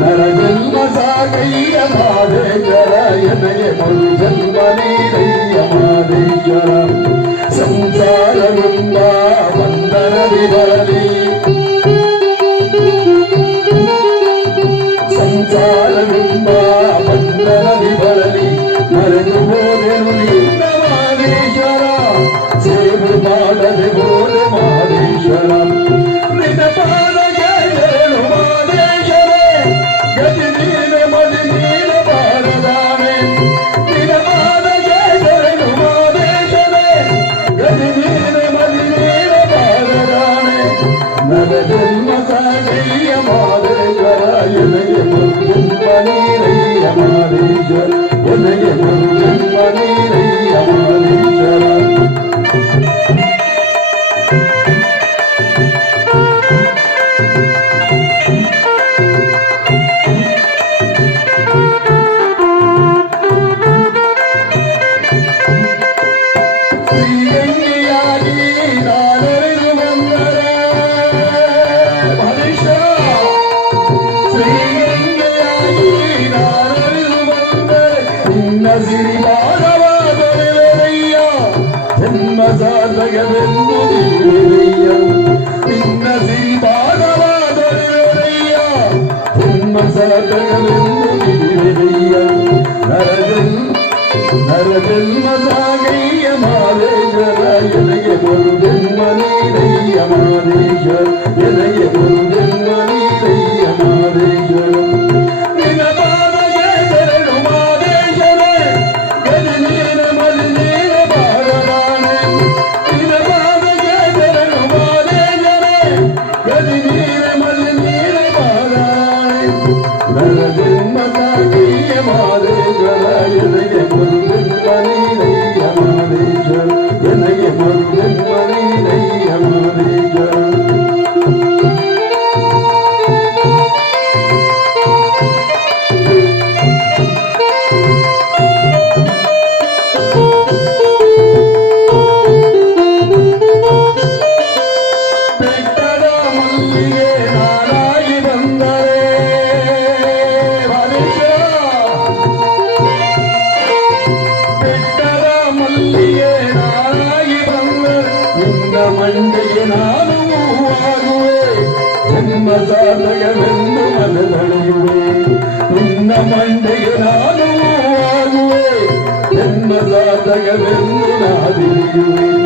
ನರಜನ್ಮ ಸಾಗಯ್ಯ ಮಾದೇಶ್ವರ ಎನಗೆ ಮರು ಜನ್ಮ ನೀಡಯ್ಯ ಮಾದೇಶ್ವರ ಸಂಸಾರವೆಂಬ ಬಂಧನದಿ ಬರಲಿ ಸಂಸಾರವೆಂಬ ಬಂಧನದಿ ಬರಲಿ ಮರೆತು ಹೋದೆನು ನಿನ್ನ ಮಾದೇಶ್ವರ ಸೇವೆ ಮಾಡದೆ ಹೋದೆ ಮಾದೇಶ್ವರ ನಿನ್ನ ಪಾದಗೆ ಹೇಳು ಮಾದೇಶ್ವರ ಗತಿ ನೀನೆ ಮದಿ ನೀನ ಬಾರದಾನೆ ನಿನ್ನ ಪಾದಗೆ ಹೇಳು ಮಾದೇಶ್ವರ ಗತಿ ನೀನೆ ಮದಿ ನೀನ ಬಾರದಾನೆ ನರ ಜನ್ಮ ಸಾಗಯ್ಯ ಮಾದೇಶ್ವರ ಎನಗೆ ಮರುಜನ್ಮ ನೀರಯ್ಯ ಮಾದೇಶ್ವರ ಎನಗೆ ಮರುಜನ್ಮ ನೀರಯ್ಯ ಮಾದೇಶ್ವರ ಸಿರಿವಾದವಾದೊರೆಯ ಜನ್ಮ ಸಾಧಕವೆಂದು ನೀರಯ್ಯ ನಿನ್ನ ಸಿರಿವಾದವಾದೊರೆಯ ಜನ್ಮ ಸಾಧಕವೆಂದು ನೀರಯ್ಯ ನರಜನ್ಮ ಸಾಗಯ್ಯ ಮಾದೇಶ್ವರ ಎನಗೆ ಮರು ಜನ್ಮ ನೀರಯ್ಯ ಮಾದೇಶ್ವರ ಎನಗೆ ಮರು ಜನ್ಮ ನೀರಯ್ಯ ಮಾದೇಶ್ವರ ನರಜನ್ಮ ಸಾಗಯ್ಯ ಮಾದೇಶ್ವರ ಎನಗೆ ಮರು ಜನ್ಮ ನೀರಯ್ಯ ಮಾದೇಶ್ವರ ಎನಗೆ ಮರು ಜನ್ಮ ನೀರಯ್ಯ ಮಾದೇಶ್ವರ ಮಂಡೆಗೆ ನಾನು ಆಗುವೆ ಜನ್ಮ ಸಾಧಕವೆಂದು ಮನದಳೆಯುವೆ ನಿನ್ನ ಮಂಡೆಗೆ ನಾನು ಆಗುವೆ ಜನ್ಮ ಸಾಧಕವೆಂದು ನಾದಿರಿಯುವೆ